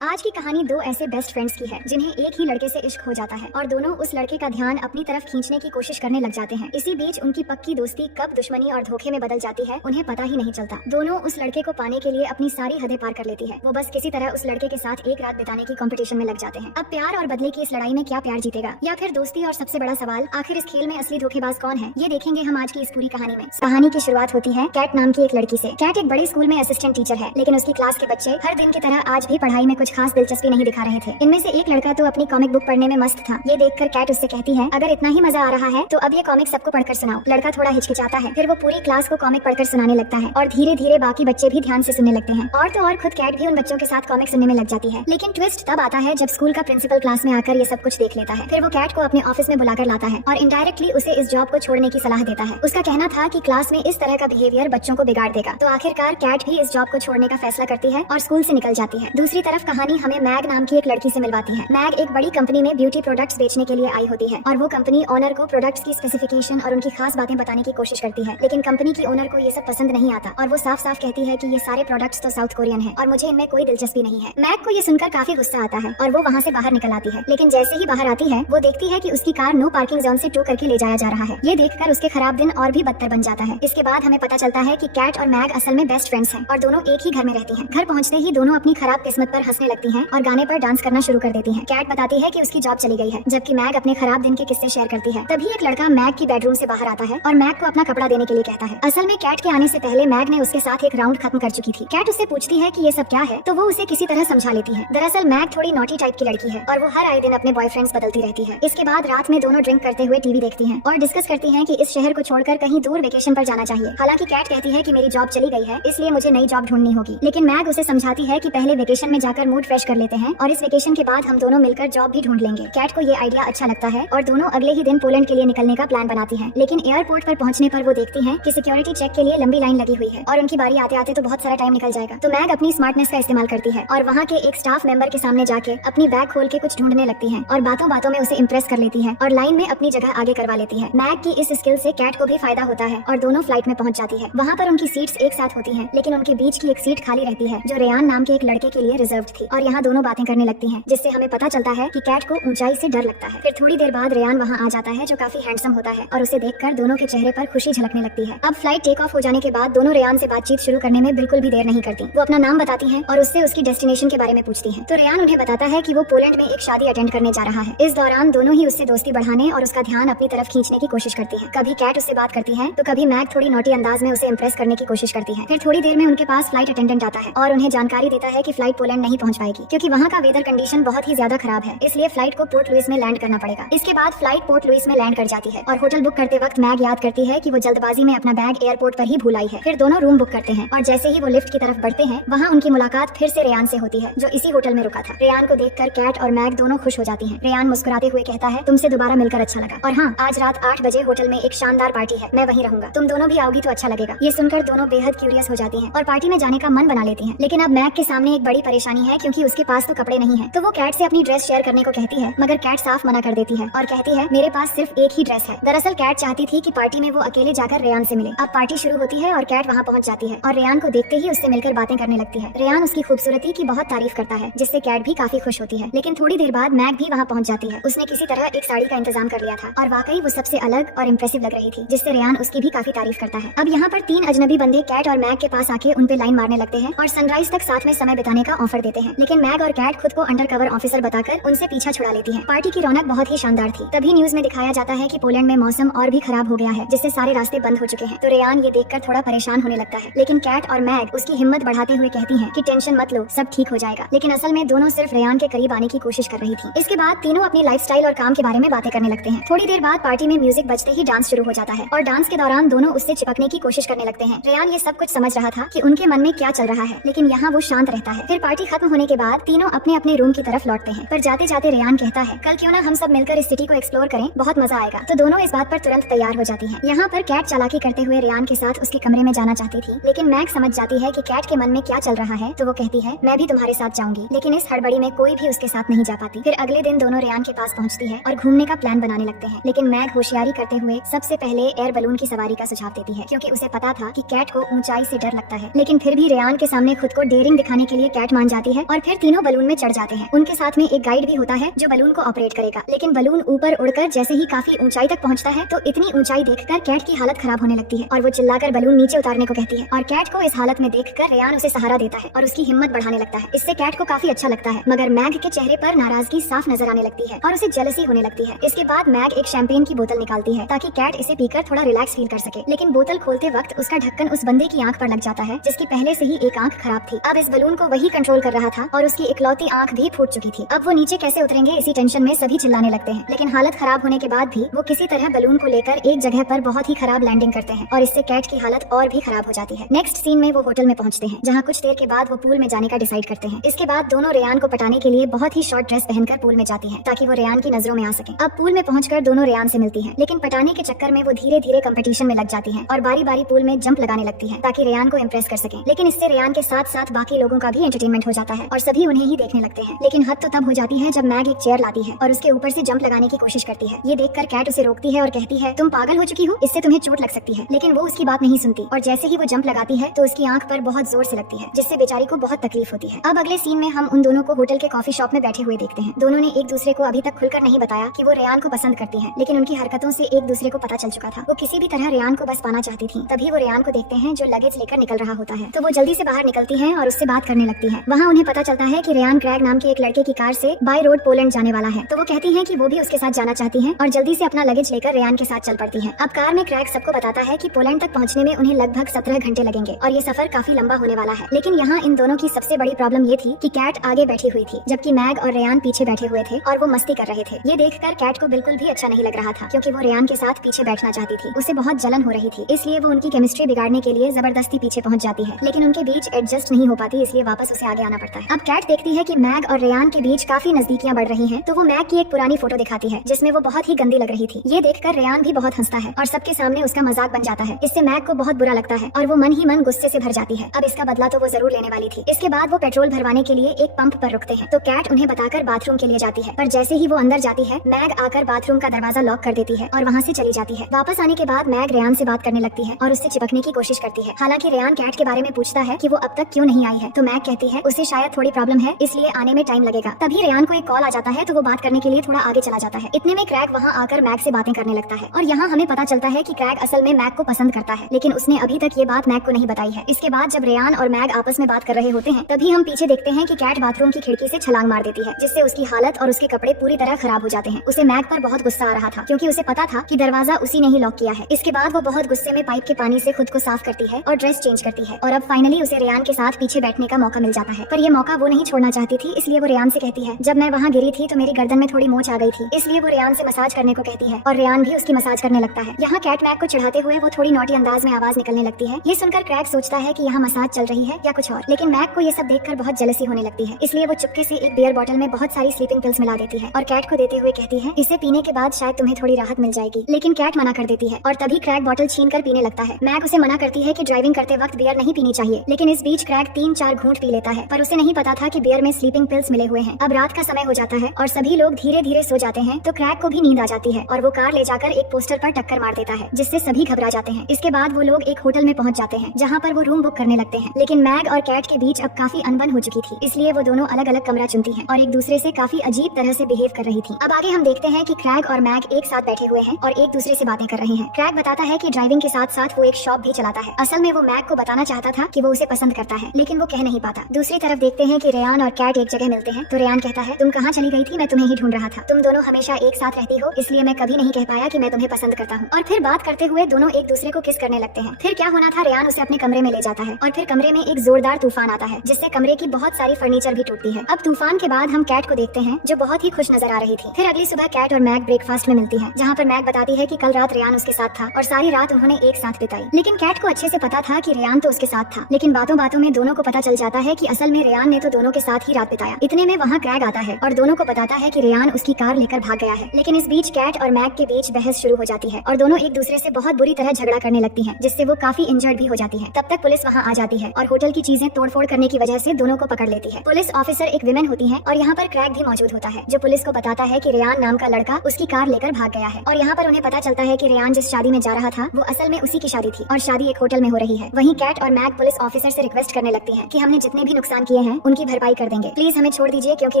आज की कहानी दो ऐसे बेस्ट फ्रेंड्स की है जिन्हें एक ही लड़के से इश्क हो जाता है और दोनों उस लड़के का ध्यान अपनी तरफ खींचने की कोशिश करने लग जाते हैं। इसी बीच उनकी पक्की दोस्ती कब दुश्मनी और धोखे में बदल जाती है उन्हें पता ही नहीं चलता। दोनों उस लड़के को पाने के लिए अपनी सारी हदें पार कर लेती है। वो बस किसी तरह उस लड़के के साथ एक रात बिताने की कंपटीशन में लग जाते हैं। अब प्यार और बदले की इस लड़ाई में क्या प्यार जीतेगा या फिर दोस्ती? और सबसे बड़ा सवाल, आखिर इस खेल में असली धोखेबाज कौन है? ये देखेंगे हम आज की इस पूरी कहानी में। कहानी की शुरुआत होती है कैट नाम की एक लड़की से। कैट एक बड़े स्कूल में असिस्टेंट टीचर है, लेकिन उसकी क्लास के बच्चे हर दिन की तरह आज भी पढ़ाई में कुछ खास दिलचस्पी नहीं दिखा रहे थे। इनमें से एक लड़का तो अपनी कॉमिक बुक पढ़ने में मस्त था। ये देखकर कैट उससे कहती है, अगर इतना ही मजा आ रहा है तो अब ये कॉमिक सबको पढ़कर सुनाओ। लड़का थोड़ा हिचकिचाता है, फिर वो पूरी क्लास को कॉमिक पढ़कर सुनाने लगता है और धीरे धीरे बाकी बच्चे भी ध्यान से सुनने लगते हैं। और तो और खुद कैट भी उन बच्चों के साथ कॉमिक सुनने में लग जाती है। लेकिन ट्विस्ट तब आता है जब स्कूल का प्रिंसिपल क्लास में आकर ये सब कुछ देख लेता है। फिर वो कैट को अपने ऑफिस में बुलाकर लाता है और इनडायरेक्टली उसे इस जॉब को छोड़ने की सलाह देता है। उसका कहना था कि क्लास में इस तरह का बिहेवियर बच्चों को बिगाड़ देगा। तो आखिरकार कैट भी इस जॉब को छोड़ने का फैसला करती है और स्कूल से निकल जाती है। दूसरी तरफ कहानी हमें मैग नाम की एक लड़की से मिलवाती है। मैग एक बड़ी कंपनी में ब्यूटी प्रोडक्ट्स बेचने के लिए आई होती है और वो कंपनी ओनर को प्रोडक्ट्स की स्पेसिफिकेशन और उनकी खास बातें बताने की कोशिश करती है। लेकिन कंपनी की ओनर को ये सब पसंद नहीं आता और वो साफ साफ कहती है कि ये सारे प्रोडक्ट्स तो साउथ कोरियन है और मुझे इनमें कोई दिलचस्पी नहीं है। मैग को ये सुनकर काफी गुस्सा आता है और वो वहाँ से बाहर निकल आती है। लेकिन जैसे ही बाहर आती है वो देखती है कि उसकी कार नो पार्किंग जोन से टो करके ले जाया जा रहा है। ये देखकर उसके खराब दिन और भी बदतर बन जाता है। इसके बाद हमें पता चलता है कि कैट और मैग असल में बेस्ट फ्रेंड्स हैं और दोनों एक ही घर में रहती हैं। घर पहुंचते ही दोनों अपनी खराब किस्मत पर हंसने लगती हैं और गाने पर डांस करना शुरू कर देती हैं। कैट बताती है कि उसकी जॉब चली गई है, जबकि मैग अपने खराब दिन के किस्से शेयर करती है। तभी एक लड़का मैग की बेडरूम से बाहर आता है और मैग को अपना कपड़ा देने के लिए कहता है। असल में कैट के आने से पहले मैग ने उसके साथ एक राउंड खत्म कर चुकी थी। कैट उससे पूछती है कि ये सब क्या है, तो वो उसे किसी तरह समझा लेती है। दरअसल मैग थोड़ी नॉटी टाइप की लड़की है और वो हर आए दिन अपने बॉयफ्रेंड्स बदलती रहती है। इसके बाद रात में दोनों ड्रिंक करते हुए टीवी देखती हैं और डिस्कस करती हैं कि इस शहर को छोड़कर कहीं दूर वेकेशन पर जाना चाहिए। हालांकि कैट कहती है कि मेरी जॉब चली गई है, इसलिए मुझे नई जॉब ढूंढनी होगी। लेकिन मैग उसे समझाती है कि पहले वेकेशन में जाकर मूड फ्रेश कर लेते हैं और इस वेकेशन के बाद हम दोनों मिलकर जॉब भी ढूंढ लेंगे। कैट को ये आइडिया अच्छा लगता है और दोनों अगले ही दिन पोलैंड के लिए निकलने का प्लान बनाती हैं। लेकिन एयरपोर्ट पर पहुंचने पर वो देखती हैं कि सिक्योरिटी चेक के लिए लंबी लाइन लगी हुई है और उनकी बारी आते आते तो बहुत सारा टाइम निकल जाएगा। तो मैग अपनी स्मार्टनेस का इस्तेमाल करती है और वहाँ के एक स्टाफ मेंबर के सामने जाके अपनी बैग खोल के कुछ ढूंढने लगती है और बातों बातों में उसे इम्प्रेस कर लेती है और लाइन में अपनी जगह आगे करवा लेती है। मैग की इस स्किल से कैट को भी फायदा होता है और दोनों फ्लाइट में पहुंच जाती है। वहाँ पर उनकी सीट्स एक साथ होती हैं, लेकिन उनके बीच की एक सीट खाली रहती है जो रेयान नाम के एक लड़के के लिए रिजर्व थी। और यहाँ दोनों बातें करने लगती हैं, जिससे हमें पता चलता है कि कैट को ऊंचाई से डर लगता है। फिर थोड़ी देर बाद रेयान वहाँ आ जाता है जो काफी हैंडसम होता है और उसे देखकर दोनों के चेहरे पर खुशी झलकने लगती है। अब फ्लाइट टेक ऑफ हो जाने के बाद दोनों रेयान से बातचीत शुरू करने में बिल्कुल भी देर नहीं करती। वो अपना नाम बताती हैं और उससे उसकी डेस्टिनेशन के बारे में पूछती हैं। तो रेयान उन्हें बताता है कि वो पोलैंड में एक शादी अटेंड करने जा रहा है। इस दौरान दोनों ही उससे दोस्ती बढ़ाने और उसका ध्यान अपनी तरफ खींचने की कोशिश करती है। कभी कैट उससे बात करती है तो कभी मैग थोड़ी नोटी अंदाज में उसे इम्प्रेस करने की कोशिश करती है। फिर थोड़ी देर में उनके पास फ्लाइट अटेंडेंट आता है और उन्हें जानकारी देता है कि फ्लाइट पोलैंड नहीं पहुंच पाएगी क्योंकि वहाँ का वेदर कंडीशन बहुत ही ज्यादा खराब है, इसलिए फ्लाइट को पोर्ट लुइस में लैंड करना पड़ेगा। इसके बाद फ्लाइट पोर्ट लुइस में लैंड कर जाती है और होटल बुक करते वक्त मैग याद करती है कि वो जल्दबाजी में अपना बैग एयरपोर्ट पर ही भूल आई है। फिर दोनों रूम बुक करते हैं और जैसे ही वो लिफ्ट की तरफ बढ़ते हैं वहाँ उनकी मुलाकात फिर से रेयान से होती है जो इसी होटल में रुका था। रेयान को देखकर कैट और मैग दोनों खुश हो जाती हैं। रेयान मुस्कुराते हुए कहता है, तुमसे दोबारा मिलकर अच्छा लगा और हाँ, आज रात 8 बजे होटल में एक शानदार पार्टी है, मैं वहीं रहूंगा, तुम दोनों भी आओगी तो अच्छा लगेगा। ये सुनकर दोनों बेहद क्यूरियस हो जाती हैं और पार्टी में जाने का मन बना लेती हैं। लेकिन अब मैग के सामने एक बड़ी परेशानी है क्योंकि उसके पास तो कपड़े नहीं है। तो वो कैट से अपनी ड्रेस शेयर करने को कहती है, मगर कैट साफ मना कर देती है और कहती है, मेरे पास सिर्फ एक ही ड्रेस है। दरअसल कैट चाहती थी कि पार्टी में वो अकेले जाकर रेयान से मिले। अब पार्टी शुरू होती है और कैट वहाँ पहुँच जाती है और रेयान को देखते ही उससे मिलकर बातें करने लगती है। रेयान उसकी खूबसूरती की बहुत तारीफ करता है जिससे कैट भी काफी खुश होती है। लेकिन थोड़ी देर बाद मैग भी वहाँ पहुँच जाती है। उसने किसी तरह एक साड़ी का इंतजाम कर लिया था और वाकई वो सबसे अलग और इम्प्रेसिव लग रही थी, जिससे रेयान उसकी भी काफी तारीफ करता है। अब यहाँ पर 3 अजनबी बंदे कैट और मैग के पास आके उन पे लाइन मारने लगते हैं और सनराइज तक साथ में समय बिताने का ऑफर देते हैं। लेकिन मैग और कैट खुद को अंडर कवर ऑफिसर बताकर उनसे पीछा छुड़ा लेती है। पार्टी की रौनक बहुत ही शानदार थी। तभी न्यूज में दिखाया जाता है कि पोलैंड में मौसम और भी खराब हो गया है, जिससे सारे रास्ते बंद हो चुके हैं। तो रेयान ये देखकर थोड़ा परेशान होने लगता है। लेकिन कैट और मैग उसकी हिम्मत बढ़ाते हुए कहती हैं कि टेंशन मत लो, सब ठीक हो जाएगा। लेकिन असल में दोनों सिर्फ रेयान के करीब आने की कोशिश कर रही थी। इसके बाद तीनों अपनी लाइफस्टाइल और काम के बारे में बातें करने लगते हैं। थोड़ी देर बाद पार्टी में म्यूजिक बजते ही डांस शुरू हो जाता है और डांस के दौरान दोनों उससे चिपकने की कोशिश करने लगते हैं। रेयान ये सब कुछ समझ रहा था कि उनके मन में क्या चल रहा है, लेकिन यहाँ वो शांत रहता है। फिर पार्टी खत्म होने के बाद तीनों अपने अपने रूम की तरफ लौटते हैं, पर जाते जाते रेयान कहता है, कल क्यों ना हम सब मिलकर इस सिटी को एक्सप्लोर करें, बहुत मजा आएगा। तो दोनों इस बात पर तुरंत तैयार हो जाती हैं। यहाँ पर कैट चालाकी करते हुए रेयान के साथ उसके कमरे में जाना चाहती थी, लेकिन मैग समझ जाती है कि कैट के मन में क्या चल रहा है, तो वो कहती है, मैं भी तुम्हारे साथ जाऊंगी। लेकिन इस हड़बड़ी में कोई भी उसके साथ नहीं जा पाती। फिर अगले दिन दोनों रेयान के पास पहुँचती है और घूमने का प्लान बनाने लगते हैं। लेकिन मैग होशियारी करते हुए सबसे पहले एयर बलून की सवारी का सुझाव देती है क्योंकि उसे पता था कि कैट को ऊंचाई से डर लगता है। लेकिन फिर भी रेयान के सामने खुद को डेयरिंग दिखाने के लिए कैट मान जाती है और फिर तीनों बलून में चढ़ जाते हैं। उनके साथ में एक गाइड भी होता है जो बलून को ऑपरेट करेगा। लेकिन बलून ऊपर उड़कर जैसे ही काफी ऊंचाई तक पहुंचता है तो इतनी ऊंचाई देखकर कैट की हालत खराब होने लगती है और वो चिल्लाकर बलून नीचे उतारने को कहती है। और कैट को इस हालत में देखकर रेयान उसे सहारा देता है और उसकी हिम्मत बढ़ाने लगता है। इससे कैट को काफी अच्छा लगता है, मगर मैग के चेहरे पर नाराजगी साफ नजर आने लगती है और उसे जेलसी होने लगती है। इसके बाद मैग एक शैंपेन की बोतल निकालती है ताकि कैट इसे पीकर थोड़ा रिलैक्स फील कर सके। लेकिन बोतल खोलते वक्त उसका ढक्कन उस बंदे की आंख पर लग जाता है जिसकी पहले से ही एक आंख खराब थी। अब इस बलून को वही कंट्रोल कर रहा था और उसकी इकलौती आंख भी फूट चुकी थी। अब वो नीचे कैसे उतरेंगे इसी टेंशन में सभी चिल्लाने लगते हैं। लेकिन हालत खराब होने के बाद भी वो किसी तरह बलून को लेकर एक जगह पर बहुत ही खराब लैंडिंग करते हैं और इससे कैट की हालत और भी खराब हो जाती है। नेक्स्ट सीन में वो होटल में पहुंचते हैं जहाँ कुछ देर के बाद वो पूल में जाने का डिसाइड करते हैं। इसके बाद दोनों रेयान को पटाने के लिए बहुत ही शॉर्ट ड्रेस पहनकर पूल में जाती है ताकि वो रेयान की नजरों में आ सके। अब पूल में पहुंचकर दोनों रेयान से मिलती है, लेकिन पटाने के चक्कर में वो धीरे धीरे कंपटीशन में लग जाती है और बारी बारी पूल में जंप लगाने लगती है ताकि रेयान को इम्प्रेस कर सके। लेकिन इससे रेयान के साथ साथ बाकी लोगों का भी एंटरटेनमेंट हो जाता है और सभी उन्हें ही देखने लगते हैं। लेकिन हद तो तब हो जाती है जब मैग एक चेयर लाती है और उसके ऊपर से जंप लगाने की कोशिश करती है। ये देखकर कैट उसे रोकती है और कहती है, तुम पागल हो चुकी हो, इससे तुम्हें चोट लग सकती है। लेकिन वो उसकी बात नहीं सुनती और जैसे ही वो जंप लगाती है तो उसकी आंख पर बहुत जोर से लगती है जिससे बेचारी को बहुत तकलीफ होती है। अब अगले सीन में हम उन दोनों को होटल के कॉफी शॉप में बैठे हुए देखते हैं। दोनों ने एक दूसरे को अभी तक खुलकर नहीं बताया कि वो रेयान को पसंद करती है, लेकिन उनकी हरकतों से एक दूसरे को पता चल चुका था। वो किसी भी तरह रेयान को बस पाना चाहती थी। तभी वो रेयान को देखते हैं जो लगेज लेकर निकल रहा होता है, तो वो जल्दी से बाहर निकलती है और उससे बात करने लगती है। वहाँ उन्हें पता चलता है कि रेयान क्रैग नाम के एक लड़के की कार से बाय रोड पोलैंड जाने वाला है, तो वो कहती है कि वो भी उसके साथ जाना चाहती है और जल्दी से अपना लगेज लेकर रेयान के साथ चल पड़ती है। अब कार में क्रैग सबको बताता है कि पोलैंड तक पहुंचने में उन्हें लगभग 17 घंटे लगेंगे और ये सफर काफी लंबा होने वाला है। लेकिन यहाँ इन दोनों की सबसे बड़ी प्रॉब्लम ये थी कि कैट आगे बैठी हुई थी जबकि मैग और रेयान पीछे बैठे हुए थे और वो मस्ती कर रहे थे। ये देखकर कैट को बिल्कुल भी अच्छा नहीं लग रहा था क्योंकि वो रेयान के साथ पीछे बैठना चाहती थी। उसे बहुत जलन हो रही थी, इसलिए वो उनकी केमिस्ट्री बिगाड़ने के लिए जबरदस्ती पीछे पहुंच जाती है। लेकिन उनके बीच एडजस्ट नहीं हो पाती, इसलिए वापस उसे आगे आना पड़ता है। अब कैट देखती है कि मैग और रेयान के बीच काफी नजदीकियां बढ़ रही हैं, तो वो मैग की एक पुरानी फोटो दिखाती है जिसमें वो बहुत ही गंदी लग रही थी। ये देखकर रेयान भी बहुत हंसता है और सबके सामने उसका मजाक बन जाता है। इससे मैग को बहुत बुरा लगता है और वो मन ही मन गुस्से से भर जाती है। अब इसका बदला तो वो जरूर लेने वाली थी। इसके बाद वो पेट्रोल भरवाने के लिए एक पंप पर रुकते हैं, तो कैट उन्हें बताकर बाथरूम के लिए जाती है। पर जैसे ही वो अंदर जाती है मैग आकर बाथरूम का दरवाजा लॉक कर देती है और वहाँ से चली जाती है। वापस आने के बाद मैग रेयान से बात करने लगती है और उससे चिपकने की कोशिश करती है। हालांकि रेयान कैट के बारे में पूछता है कि वो अब तक क्यों नहीं आई है, तो मैग कहती है उसे शायद थोड़ी प्रॉब्लम है इसलिए आने में टाइम लगेगा। तभी रेयान को एक कॉल आ जाता है तो वो बात करने के लिए थोड़ा आगे चला जाता है। इतने में क्रैग वहाँ आकर मैग से बातें करने लगता है और यहाँ हमें पता चलता है कि क्रैग असल में मैग को पसंद करता है, लेकिन उसने अभी तक ये बात मैग को नहीं बताई है। इसके बाद जब रेयान और मैग आपस में बात कर रहे होते हैं तभी हम पीछे देखते हैं कि कैट बाथरूम की खिड़की से छलांग मार देती है जिससे उसकी हालत और उसके कपड़े पूरी तरह खराब हो जाते हैं। उसे मैग पर बहुत गुस्सा आ रहा था क्योंकि उसे पता था कि दरवाजा उसी ने ही लॉक किया है। इसके बाद वो बहुत गुस्से में पाइप के पानी से खुद को साफ करती है और ड्रेस चेंज करती है और अब फाइनली उसे रेयान के साथ पीछे बैठने का मौका मिल जाता है। पर ये मौका वो नहीं छोड़ना चाहती थी, इसलिए वो रेयान से कहती है जब मैं वहाँ गिरी थी तो मेरी गर्दन में थोड़ी मोच आ गई थी, इसलिए वो रेयान से मसाज करने को कहती है और रेयान भी उसकी मसाज करने लगता है। यहाँ कैट मैग को चढ़ाते हुए वो थोड़ी नोटी अंदाज में आवाज निकलने लगती है। ये सुनकर क्रैग सोचता है कि यहाँ मसाज चल रही है या कुछ और, लेकिन मैग को ये सब देखकर बहुत जेलसी होने लगती है, इसलिए वो चुपके से एक बियर बॉटल में बहुत सारी स्लीपिंग पिल्स मिला देती है और कैट को देते हुए कहती है इसे पीने के बाद शायद तुम्हें थोड़ी राहत मिल जाएगी। लेकिन कैट मना कर देती है और तभी क्रैग बॉटल छीनकर पीने लगता है। मैग उसे मना करती है कि ड्राइविंग करते वक्त बियर नहीं पीनी चाहिए, लेकिन इस बीच क्रैग 3-4 घूंट पी लेता है, पर उसे नहीं पता था कि बियर में स्लीपिंग पिल्स मिले हुए हैं। अब रात का समय हो जाता है और सभी लोग धीरे धीरे सो जाते हैं, तो क्रैग को भी नींद आ जाती है और वो कार ले जाकर एक पोस्टर पर टक्कर मार देता है जिससे सभी घबरा जाते हैं। इसके बाद वो लोग एक होटल में पहुंच जाते हैं जहाँ पर वो रूम बुक करने लगते हैं, लेकिन मैग और कैट के बीच अब काफी अनबन हो चुकी थी, इसलिए वो दोनों अलग अलग कमरा चुनती हैं और एक दूसरे से काफी अजीब तरह से बिहेव कर रही थी। अब आगे हम देखते हैं कि क्रैग और मैग एक साथ बैठे हुए हैं और एक दूसरे से बातें कर रहे हैं। क्रैग बताता है कि ड्राइविंग के साथ साथ वो एक शॉप भी चलाता है। असल में वो मैग को बताना चाहता था कि वो उसे पसंद करता है, लेकिन वो कह नहीं पाता। दूसरी तरफ देखते हैं कि रेयान और कैट एक जगह मिलते हैं, तो रेयान कहता है तुम कहाँ चली गई थी, मैं तुम्हें ही ढूंढ रहा था। तुम दोनों हमेशा एक साथ रहती हो, इसलिए मैं कभी नहीं कह पाया कि मैं तुम्हें पसंद करता हूँ। और फिर बात करते हुए दोनों एक दूसरे को किस करने लगते हैं। फिर क्या होना था, रेयान उसे अपने कमरे में ले जाता है और फिर कमरे में एक जोरदार तूफान आता है जिससे कमरे की बहुत सारी फर्नीचर भी टूटती है। अब तूफान के बाद हम कैट को देखते हैं जो बहुत ही खुश नजर आ रही थी। फिर अगली सुबह कैट और मैग ब्रेकफास्ट में मिलती है, जहाँ पर मैग बताती है कि कल रात रेयान उसके साथ था और सारी रात उन्होंने एक साथ बिताई। लेकिन कैट को अच्छे से पता था कि रेयान तो उसके साथ था, लेकिन बातों बातों में दोनों को पता चल जाता है कि असल में रेयान ने तो दोनों के साथ ही रात बिताया। इतने में वहाँ क्रैग आता है और दोनों को बताता है कि रेयान उसकी कार लेकर भाग गया है। लेकिन इस बीच कैट और मैग के बीच बहस शुरू हो जाती है और दोनों एक दूसरे से बहुत बुरी तरह झगड़ा करने लगती हैं, जिससे वो काफी इंजर्ड भी हो जाती है। तब तक पुलिस वहाँ आ जाती है और होटल की चीजें तोड़फोड़ करने की वजह से दोनों को पकड़ लेती है। पुलिस ऑफिसर एक विमेन होती है और यहाँ पर क्रैग भी मौजूद होता है, जो पुलिस को बताता है कि रेयान नाम का लड़का उसकी कार लेकर भाग गया है। और यहाँ पर उन्हें पता चलता है कि रेयान जिस शादी में जा रहा था वो असल में उसी की शादी थी और शादी एक होटल में हो रही है। वहीं कैट और मैग पुलिस ऑफिसर से रिक्वेस्ट करने लगती हैं कि हमने जितने भी नुकसान किए हैं उनकी भरपाई कर देंगे। प्लीज हमें छोड़ दीजिए क्योंकि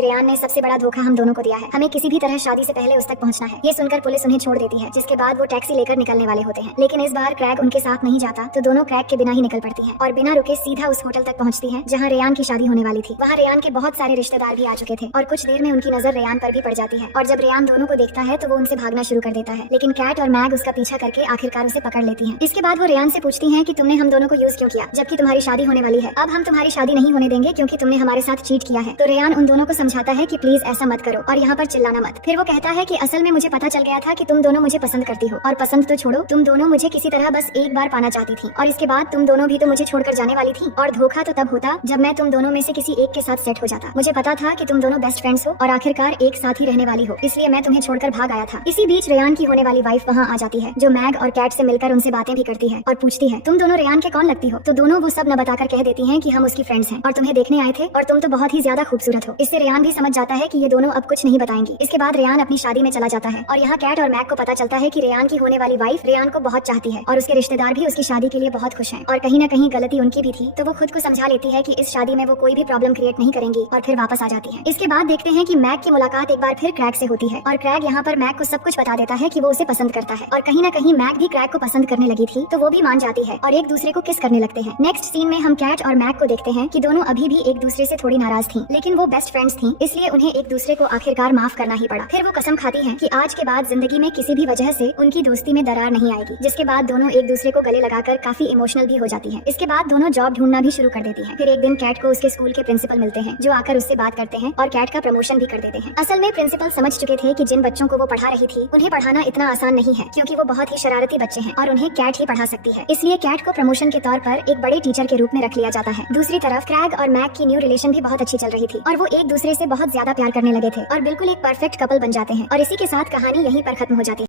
रेयान ने सबसे बड़ा धोखा हम दोनों को दिया है। हमें किसी भी तरह शादी से पहले उस तक पहुंचना है। ये सुनकर पुलिस उन्हें छोड़ देती है, जिसके बाद वो टैक्सी लेकर निकलने वाले होते हैं। लेकिन इस बार क्रैग उनके साथ नहीं जाता, तो दोनों क्रैग के बिना ही निकल पड़ती हैं और बिना रुके सीधा उस होटल तक पहुंचती हैं जहां रेयान की शादी होने वाली थी। वहां रेयान के बहुत सारे रिश्तेदार भी आ चुके थे और कुछ देर में उनकी नजर रेयान पर भी पड़ जाती है। और जब रेयान दोनों को देखता है तो वो उनसे भागना शुरू कर देता है, लेकिन कैट और मैग उसका पीछा करके आखिरकार उसे पकड़ लेती हैं। इसके बाद वो रेयान से पूछती हैं कि तुमने हम दोनों को यूज क्यों किया, जबकि तुम्हारी शादी होने वाली है। अब हम तुम्हारी शादी नहीं होने देंगे क्योंकि तुमने हमारे साथ चीट किया है। तो रेयान उन दोनों को समझाता है कि प्लीज ऐसा मत करो और यहाँ पर चिल्लाना मत। फिर वो कहता है कि असल में मुझे पता चल गया था कि तुम दोनों मुझे पसंद करती हो, और पसंद तो छोड़ो, तुम दोनों मुझे किसी तरह बस एक बार पाना चाहती थी, और इसके बाद तुम दोनों भी तो मुझे छोड़कर जाने वाली थी। और धोखा तो तब होता जब मैं तुम दोनों में से किसी एक के साथ सेट हो जाता। मुझे पता था कि तुम दोनों बेस्ट फ्रेंड्स हो और आखिरकार एक साथ ही रहने वाली हो, इसलिए मैं तुम्हें छोड़कर भाग आया था। इसी बीच रेयान की होने वाली वाइफ वहाँ आ जाती है, जो मैग और कैट से मिलकर उनसे बातें भी करती है और पूछती है तुम दोनों रेयान के कौन लगती हो। तो दोनों वो सब न बताकर कह देती हैं कि हम उसकी फ्रेंड्स हैं और तुम्हें देखने आए थे और तुम तो बहुत ही ज्यादा खूबसूरत हो। इससे रेयान भी समझ जाता है कि ये दोनों अब कुछ नहीं बताएंगी। इसके बाद रेयान अपनी शादी में चला जाता है और यहाँ कैट और मैग को पता चलता है कि रेयान की होने वाली वाइफ रेयान को बहुत चाहती है और उसके रिश्तेदार भी उसकी शादी के लिए बहुत खुश हैं और कहीं न कहीं गलती उनकी भी थी। तो वो खुद को समझा लेती है कि इस शादी में वो कोई भी प्रॉब्लम क्रिएट नहीं करेंगी और फिर वापस आ जाती है। इसके बाद देखते हैं कि मैग की मुलाकात एक बार फिर क्रैग से होती है और क्रैग यहाँ पर मैग को सब कुछ बता देता है कि वो उसे पसंद करता है और कहीं न कहीं मैग भी क्रैग को पसंद करने लगी थी, तो वो भी मान जाती है और एक दूसरे को किस करने लगते हैं। नेक्स्ट सीन में हम कैट और मैग को देखते हैं कि दोनों अभी भी एक दूसरे से थोड़ी नाराज थी, लेकिन वो बेस्ट फ्रेंड्स थी, इसलिए उन्हें एक दूसरे को आखिरकार माफ करना ही पड़ा। फिर वो कसम खाती हैं कि आज के बाद जिंदगी में किसी भी वजह से उनकी दोस्ती में दरार नहीं आएगी, जिसके बाद दोनों एक दूसरे को गले लगाकर काफी इमोशनल भी हो जाती हैं। इसके बाद दोनों जॉब ढूंढना भी शुरू कर देती हैं। फिर एक दिन कैट को उसके स्कूल के प्रिंसिपल मिलते हैं, जो आकर उससे बात करते हैं और कैट का प्रमोशन भी कर देते हैं। असल में प्रिंसिपल समझ चुके थे कि जिन बच्चों को वो पढ़ा रही थी उन्हें पढ़ाना इतना आसान नहीं है, क्योंकि वो बहुत ही शरारती बच्चे हैं और उन्हें कैट ही पढ़ा सकती है। इसलिए कैट को प्रमोशन के तौर पर एक बड़े टीचर के रूप में रख लिया जाता है। दूसरी तरफ क्रैग और मैग की न्यू रिलेशन भी बहुत अच्छी चल रही थी और वो एक दूसरे से बहुत ज्यादा प्यार करने लगे थे और बिल्कुल एक परफेक्ट कपल बन जाते हैं और इसी के साथ कहानी यहीं पर खत्म हो जाती है।